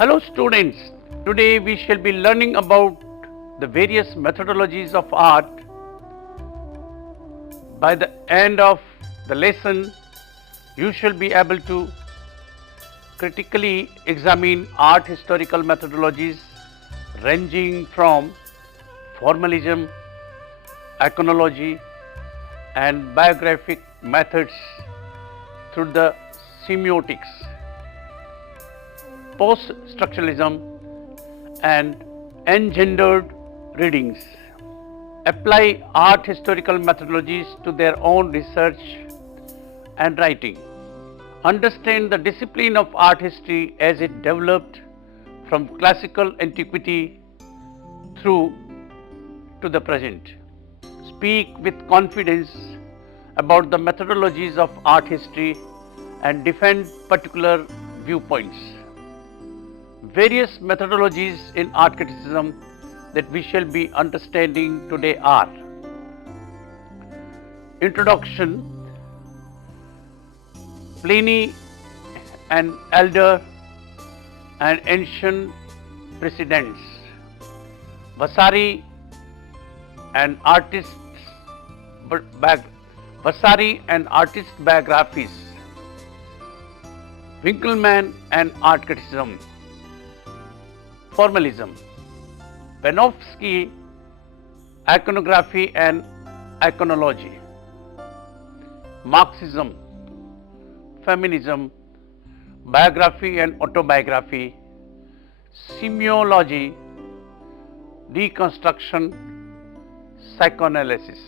Hello students, today we shall be learning about the various methodologies of art. By the end of the lesson, you shall be able to critically examine art historical methodologies ranging from formalism, iconology and biographic methods through the semiotics, post-structuralism and engendered readings. Apply art historical methodologies to their own research and writing. Understand the discipline of art history as it developed from classical antiquity through to the present. Speak with confidence about the methodologies of art history and defend particular viewpoints. Various methodologies in art criticism that we shall be understanding today are: Introduction, Pliny and Elder and Ancient Precedents, Vasari and artist biographies, Winckelmann and art criticism, Formalism, Panofsky, iconography and iconology, Marxism, Feminism, biography and autobiography, semiology, deconstruction, psychoanalysis.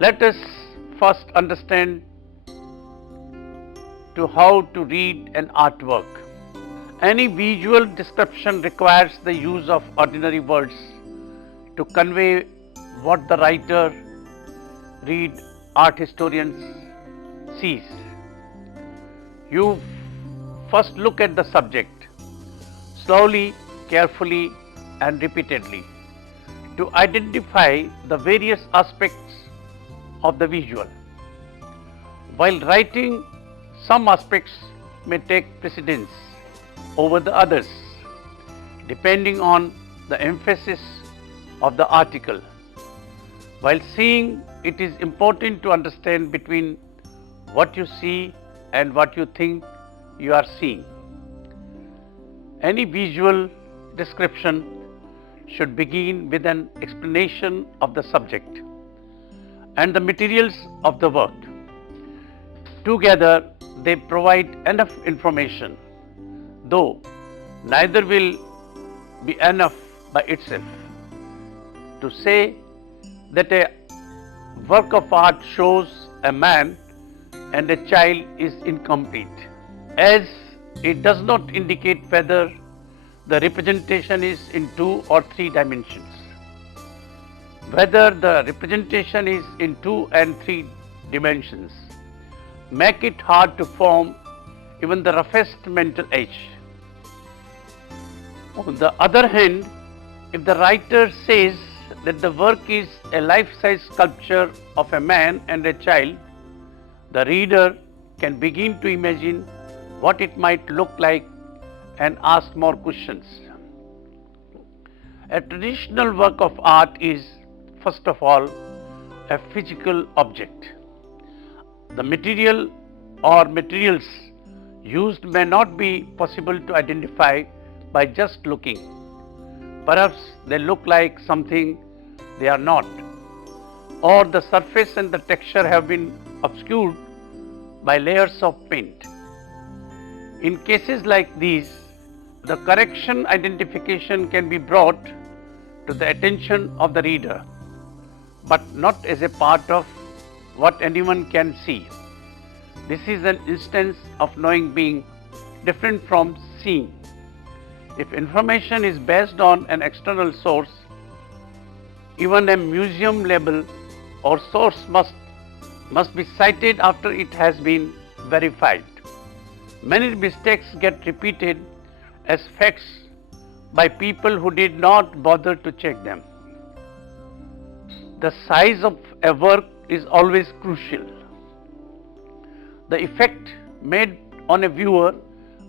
Let us first understand to how to read an artwork. Any visual description requires the use of ordinary words to convey what the writer, art historians sees. You first look at the subject slowly, carefully and repeatedly to identify the various aspects of the visual. While writing, some aspects may take precedence over the others, depending on the emphasis of the article. While seeing, it is important to understand between what you see and what you think you are seeing. Any visual description should begin with an explanation of the subject and the materials of the work. Together, they provide enough information, though neither will be enough by itself. To say that a work of art shows a man and a child is incomplete, as it does not indicate whether the representation is in 2 or 3 dimensions. Whether the representation is in 2 and 3 dimensions make it hard to form even the roughest mental edge. On the other hand, if the writer says that the work is a life-size sculpture of a man and a child, the reader can begin to imagine what it might look like and ask more questions. A traditional work of art is, first of all, a physical object. The material or materials used may not be possible to identify by just looking. Perhaps they look like something they are not, or the surface and the texture have been obscured by layers of paint. In cases like these, the correction identification can be brought to the attention of the reader, but not as a part of what anyone can see. This is an instance of knowing being different from seeing. If information is based on an external source, even a museum label or source must be cited after it has been verified. Many mistakes get repeated as facts by people who did not bother to check them. The size of a work is always crucial. The effect made on a viewer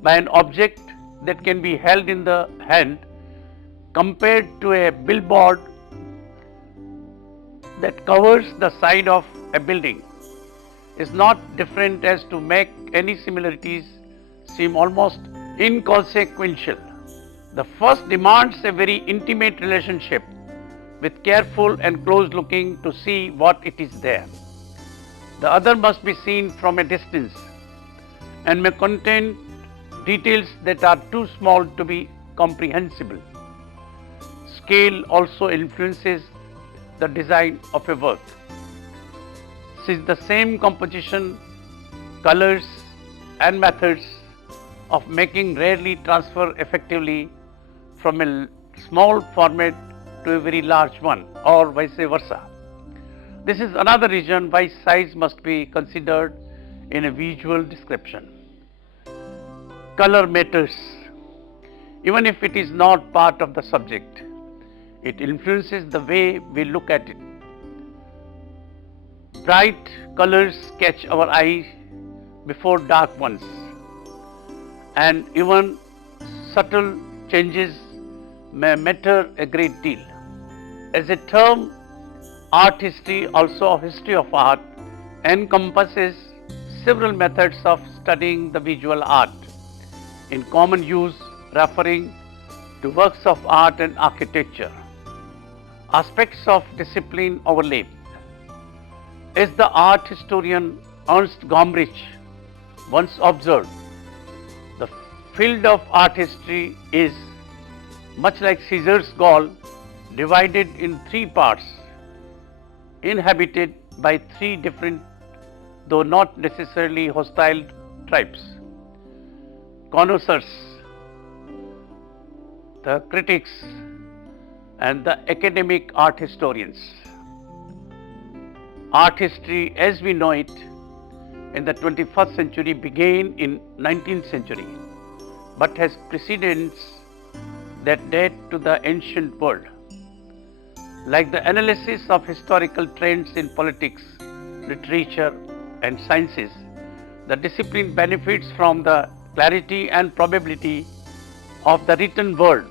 by an object that can be held in the hand compared to a billboard that covers the side of a building is not different as to make any similarities seem almost inconsequential. The first demands a very intimate relationship with careful and close looking to see what it is there. The other must be seen from a distance and may contain details that are too small to be comprehensible. Scale also influences the design of a work. Since the same composition, colors and methods of making rarely transfer effectively from a small format to a very large one or vice versa. This is another reason why size must be considered in a visual description. Color matters, even if it is not part of the subject. It influences the way we look at it. Bright colors catch our eye before dark ones, and even subtle changes may matter a great deal. As a term, art history, also a history of art, encompasses several methods of studying the visual art in common use, referring to works of art and architecture. Aspects of discipline overlap. As the art historian Ernst Gombrich once observed, the field of art history is much like Caesar's Gaul, divided in three parts, inhabited by three different, though not necessarily hostile, tribes: connoisseurs, the critics, and the academic art historians. Art history as we know it in the 21st century began in 19th century, but has precedents that date to the ancient world. Like the analysis of historical trends in politics, literature, and sciences, the discipline benefits from the clarity and probability of the written word.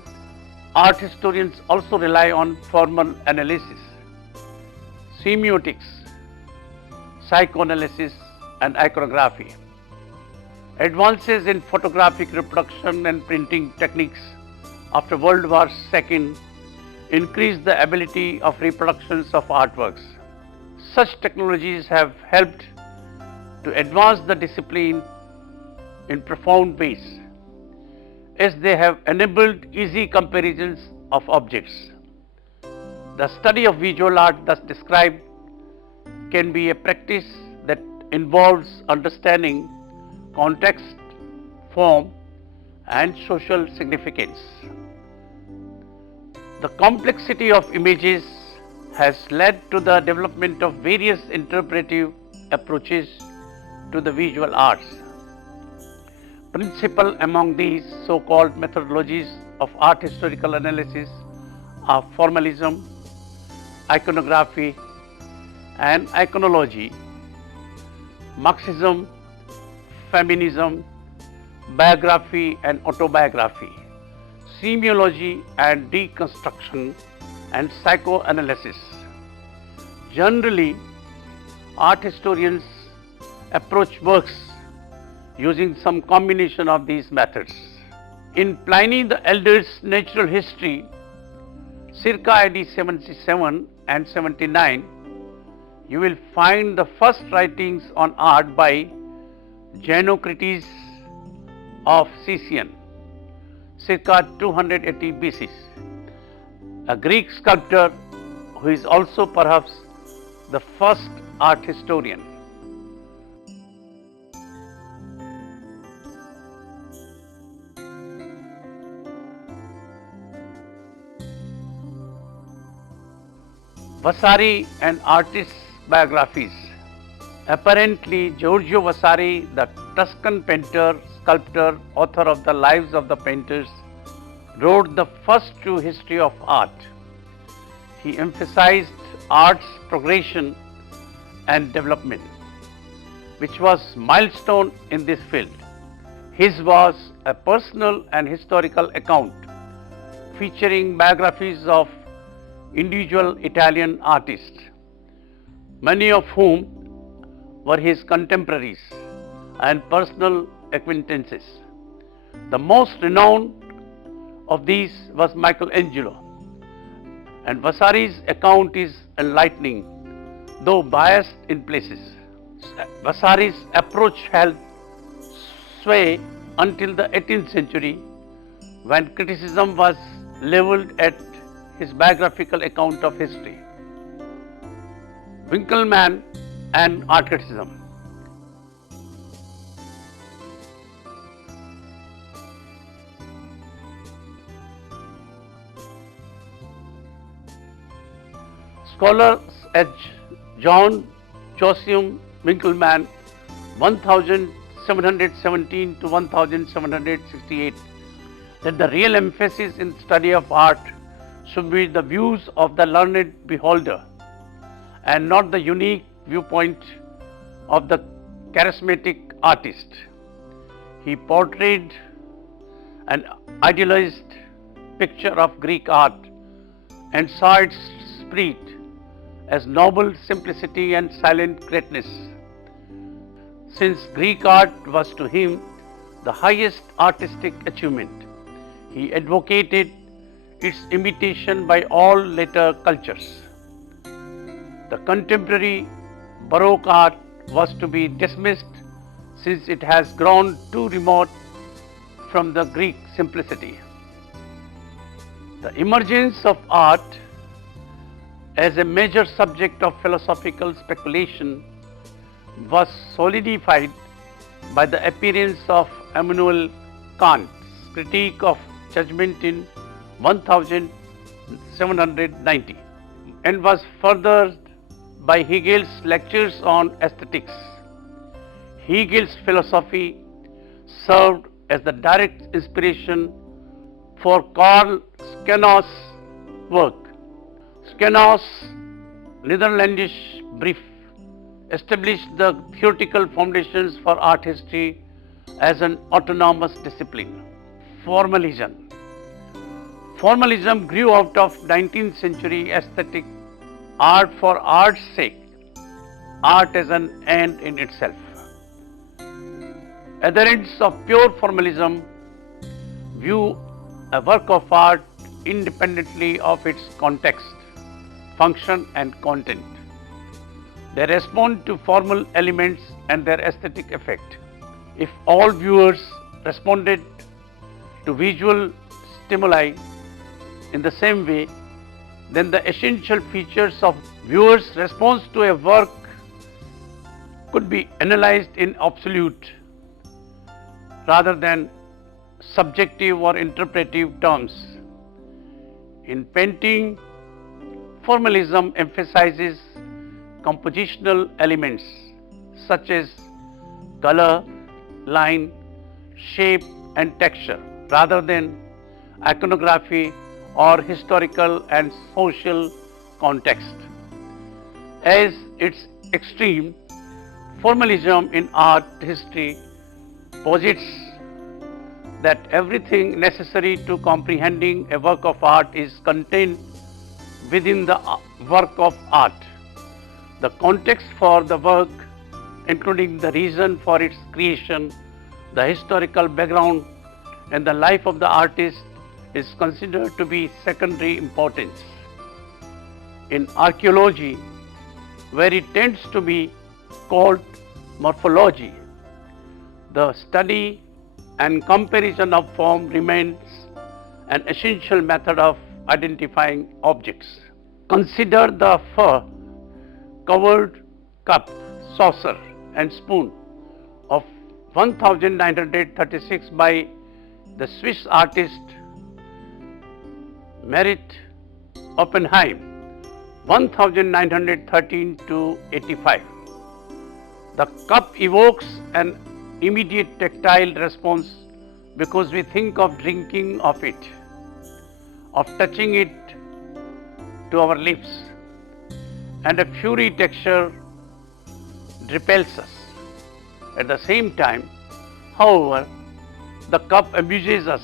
Art historians also rely on formal analysis, semiotics, psychoanalysis, and iconography. Advances in photographic reproduction and printing techniques after World War II increased the ability of reproductions of artworks. Such technologies have helped to advance the discipline in profound ways, as they have enabled easy comparisons of objects. The study of visual art thus described can be a practice that involves understanding context, form, and social significance. The complexity of images has led to the development of various interpretive approaches to the visual arts. Principal among these so-called methodologies of art historical analysis are formalism, iconography and iconology, Marxism, feminism, biography and autobiography, semiology and deconstruction, and psychoanalysis. Generally, art historians approach works using some combination of these methods. In Pliny the Elder's Natural History, circa AD 77 and 79, you will find the first writings on art by Xenocrates of Sicyon, circa 280 BC, a Greek sculptor who is also perhaps the first art historian. Vasari and artists' biographies. Apparently, Giorgio Vasari, the Tuscan painter, sculptor, author of the Lives of the Painters, wrote the first true history of art. He emphasized art's progression and development, which was milestone in this field. His was a personal and historical account featuring biographies of individual Italian artists, many of whom were his contemporaries and personal acquaintances. The most renowned of these was Michelangelo, and Vasari's account is enlightening, though biased in places. Vasari's approach held sway until the 18th century, when criticism was leveled at his biographical account of history. Winckelmann and art criticism. Scholars as John Josium Winckelmann 1717 to 1768 that the real emphasis in study of art should be the views of the learned beholder and not the unique viewpoint of the charismatic artist. He portrayed an idealized picture of Greek art and saw its spirit as noble simplicity and silent greatness. Since Greek art was to him the highest artistic achievement, he advocated its imitation by all later cultures. The contemporary Baroque art was to be dismissed since it has grown too remote from the Greek simplicity. The emergence of art as a major subject of philosophical speculation was solidified by the appearance of Immanuel Kant's Critique of Judgment in 1790 and was furthered by Hegel's lectures on aesthetics. Hegel's philosophy served as the direct inspiration for Karl Schenau's work. Schenau's Netherlandish brief established the theoretical foundations for art history as an autonomous discipline. Formalism. Formalism grew out of 19th century aesthetic art for art's sake, art as an end in itself. Adherents of pure formalism view a work of art independently of its context, function and content. They respond to formal elements and their aesthetic effect. If all viewers responded to visual stimuli in the same way, then the essential features of viewers' response to a work could be analyzed in absolute rather than subjective or interpretive terms. In painting, formalism emphasizes compositional elements such as color, line, shape and texture rather than iconography or historical and social context. As its extreme, formalism in art history posits that everything necessary to comprehending a work of art is contained within the work of art. The context for the work, including the reason for its creation, the historical background and the life of the artist, is considered to be secondary importance. In archaeology, where it tends to be called morphology, the study and comparison of form remains an essential method of identifying objects. Consider the fur-covered cup, saucer and spoon of 1936 by the Swiss artist Merit Oppenheim, 1913 to 85. The cup evokes an immediate tactile response because we think of drinking of it, of touching it to our lips, and a furry texture repels us. At the same time, however, The cup amuses us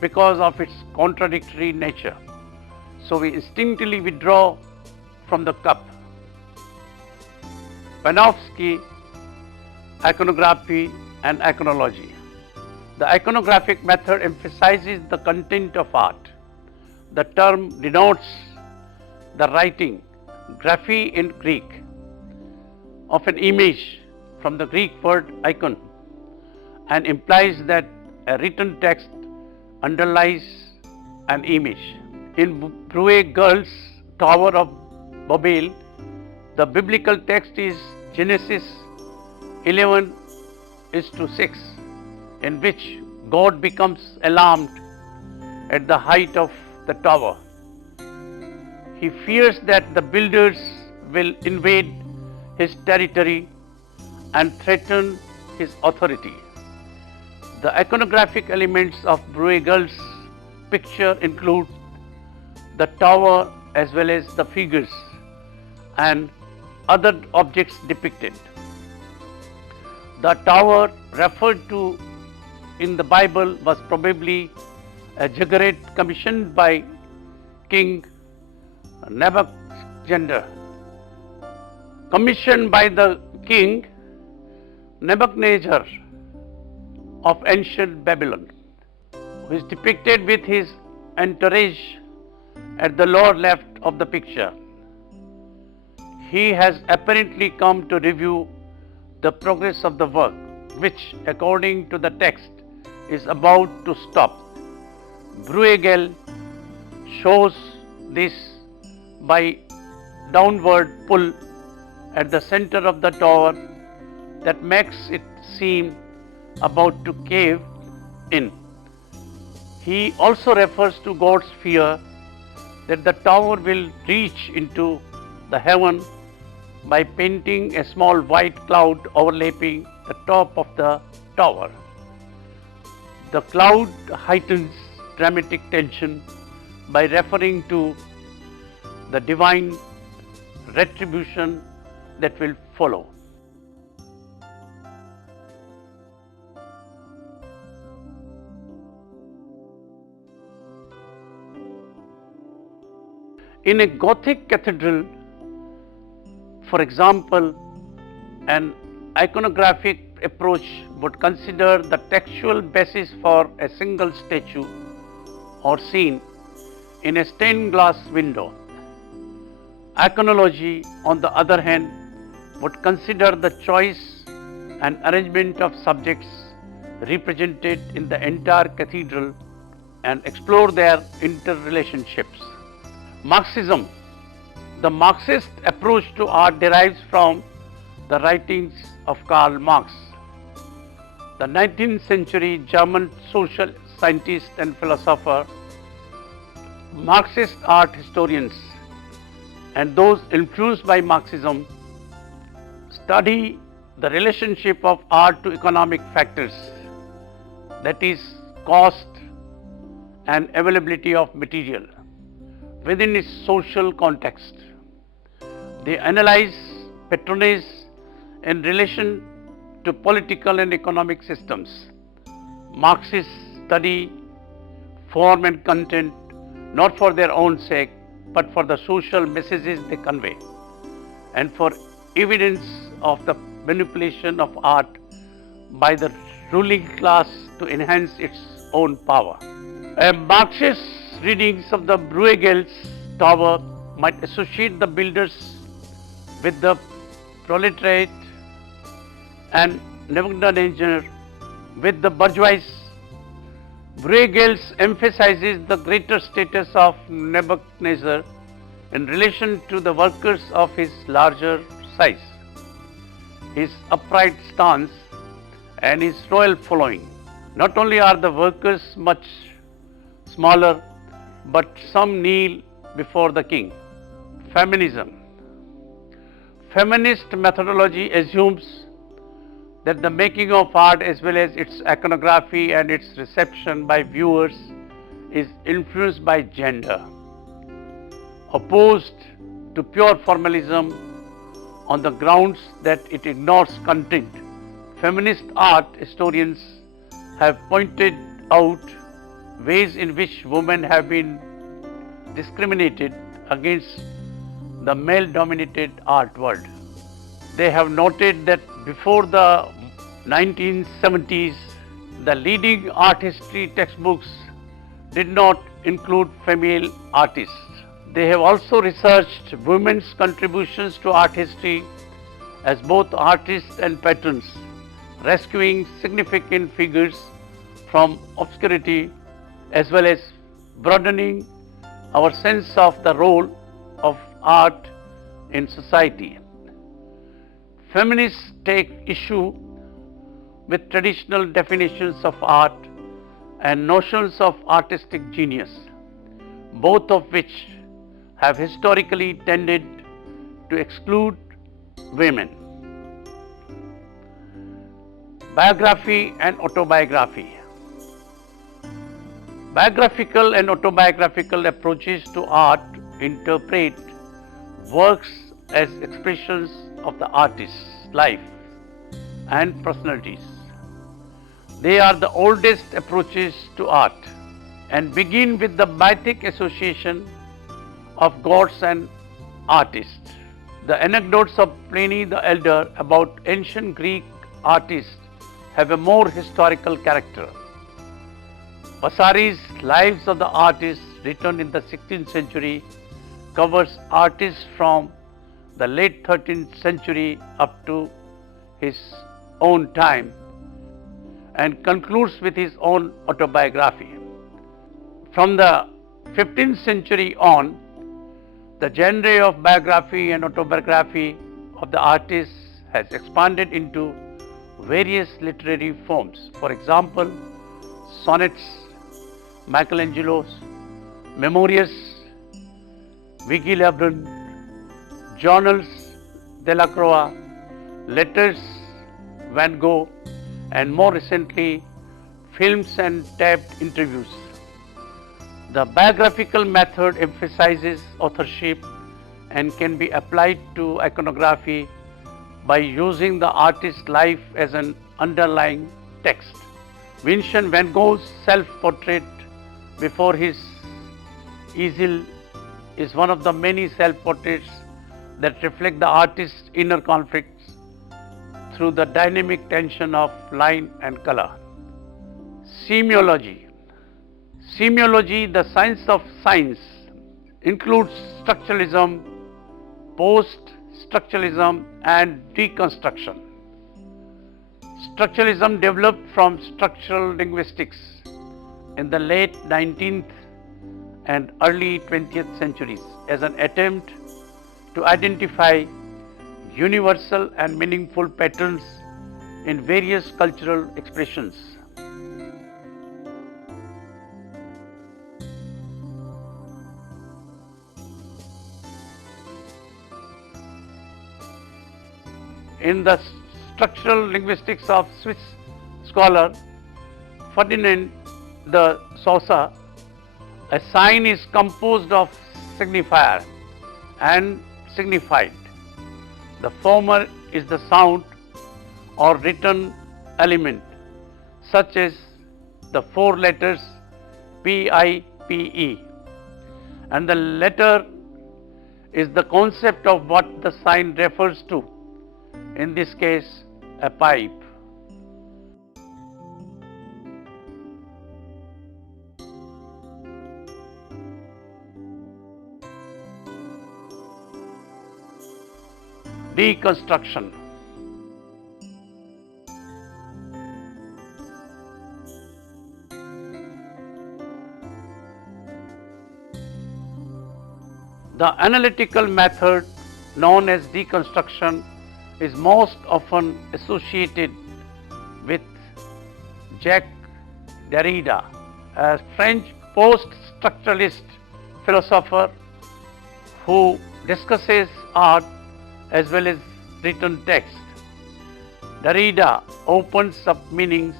because of its contradictory nature. So we instinctively withdraw from the cup. Panofsky, iconography and iconology. The iconographic method emphasizes the content of art. The term denotes the writing, graphy in Greek, of an image from the Greek word icon, and implies that a written text underlies an image. In Bruegel's Tower of Babel, the biblical text is Genesis 11:6, in which God becomes alarmed at the height of the tower. He fears that the builders will invade his territory and threaten his authority. The iconographic elements of Bruegel's picture include the tower as well as the figures and other objects depicted. The tower referred to in the Bible was probably a ziggurat commissioned by King Nebuchadnezzar. Commissioned by the king Nebuchadnezzar of ancient Babylon, who is depicted with his entourage at the lower left of the picture. He has apparently come to review the progress of the work, which, according to the text, is about to stop. Bruegel shows this by downward pull at the center of the tower that makes it seem about to cave in. He also refers to God's fear that the tower will reach into the heaven by painting a small white cloud overlapping the top of the tower. The cloud heightens dramatic tension by referring to the divine retribution that will follow. In a Gothic cathedral, for example, an iconographic approach would consider the textual basis for a single statue or scene in a stained glass window. Iconology, on the other hand, would consider the choice and arrangement of subjects represented in the entire cathedral and explore their interrelationships. Marxism. The Marxist approach to art derives from the writings of Karl Marx, the 19th century German social scientist and philosopher. Marxist art historians and those influenced by Marxism study the relationship of art to economic factors, that is, cost and availability of material, within its social context. They analyze patronage in relation to political and economic systems. Marxists study form and content not for their own sake, but for the social messages they convey, and for evidence of the manipulation of art by the ruling class to enhance its own power. A Marxist readings of the Bruegel's tower might associate the builders with the proletariat and Nebuchadnezzar with the bourgeois. Bruegel emphasizes the greater status of Nebuchadnezzar in relation to the workers of his larger size, his upright stance and his royal following. Not only are the workers much smaller, but some kneel before the king. Feminism. Feminist methodology assumes that the making of art as well as its iconography and its reception by viewers is influenced by gender. Opposed to pure formalism on the grounds that it ignores content, feminist art historians have pointed out ways in which women have been discriminated against the male-dominated art world. They have noted that before the 1970s, the leading art history textbooks did not include female artists. They have also researched women's contributions to art history as both artists and patrons, rescuing significant figures from obscurity as well as broadening our sense of the role of art in society. Feminists take issue with traditional definitions of art and notions of artistic genius, both of which have historically tended to exclude women. Biography and autobiography. Biographical and autobiographical approaches to art interpret works as expressions of the artist's life and personalities. They are the oldest approaches to art and begin with the mythic association of gods and artists. The anecdotes of Pliny the Elder about ancient Greek artists have a more historical character. Vasari's Lives of the Artists, written in the 16th century, covers artists from the late 13th century up to his own time and concludes with his own autobiography. From the 15th century on, the genre of biography and autobiography of the artist has expanded into various literary forms. For example, sonnets, Michelangelo's, Memorias, Vigil-Lebrun, journals, Delacroix, letters, Van Gogh, and more recently, films and taped interviews. The biographical method emphasizes authorship and can be applied to iconography by using the artist's life as an underlying text. Vincent van Gogh's self-portrait before his easel is one of the many self-portraits that reflect the artist's inner conflicts through the dynamic tension of line and color. Semiology. Semiology, the science of science, includes structuralism, post-structuralism and deconstruction. Structuralism developed from structural linguistics in the late 19th and early 20th centuries as an attempt to identify universal and meaningful patterns in various cultural expressions. In the structural linguistics of Swiss scholar Ferdinand de Saussure, a sign is composed of signifier and signified. The former is the sound or written element, such as the four letters PIPE, and the latter is the concept of what the sign refers to, in this case a pipe. Deconstruction. The analytical method known as deconstruction is most often associated with Jacques Derrida, a French post-structuralist philosopher who discusses art as well as written text. Derrida opens up meanings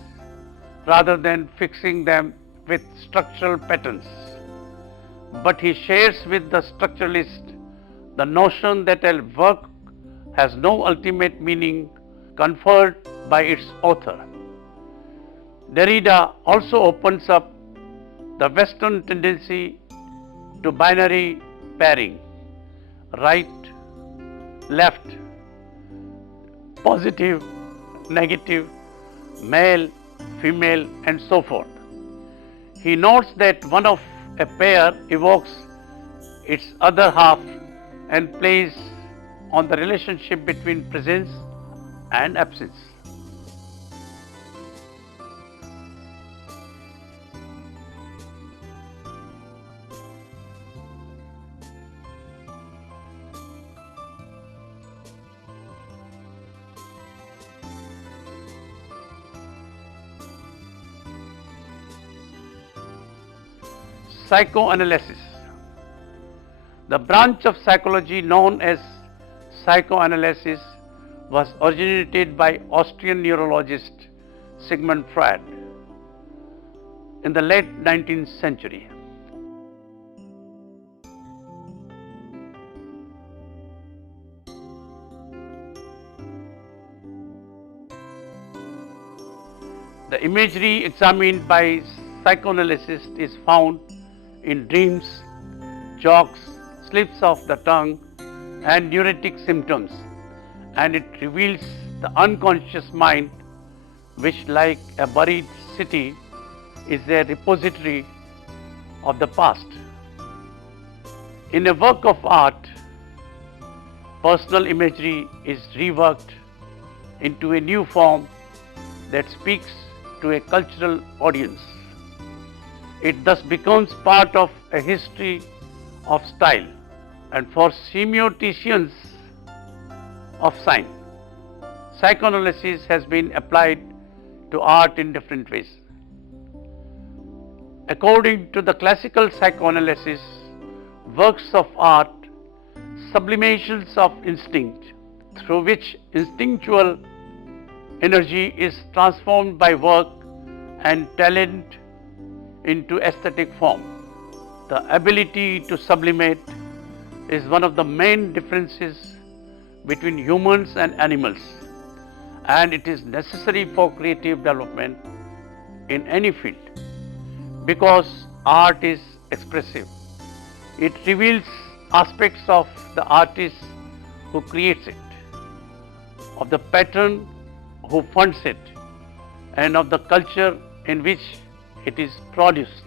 rather than fixing them with structural patterns, but he shares with the structuralist the notion that a work has no ultimate meaning conferred by its author. Derrida also opens up the Western tendency to binary pairing, right, left, positive, negative, male, female, and so forth. He notes that one of a pair evokes its other half and plays on the relationship between presence and absence. Psychoanalysis. The branch of psychology known as psychoanalysis was originated by Austrian neurologist Sigmund Freud in the late 19th century. The imagery examined by psychoanalysts is found in dreams, jokes, slips of the tongue, and neurotic symptoms, and it reveals the unconscious mind, which, like a buried city, is a repository of the past. In a work of art, personal imagery is reworked into a new form that speaks to a cultural audience. It thus becomes part of a history of style, and for semioticians of sign, psychoanalysis has been applied to art in different ways. According to the classical psychoanalysis, works of art, sublimations of instinct, through which instinctual energy is transformed by work and talent into aesthetic form. The ability to sublimate is one of the main differences between humans and animals, and it is necessary for creative development in any field, because art is expressive. It reveals aspects of the artist who creates it, of the patron who funds it, and of the culture in which it is produced.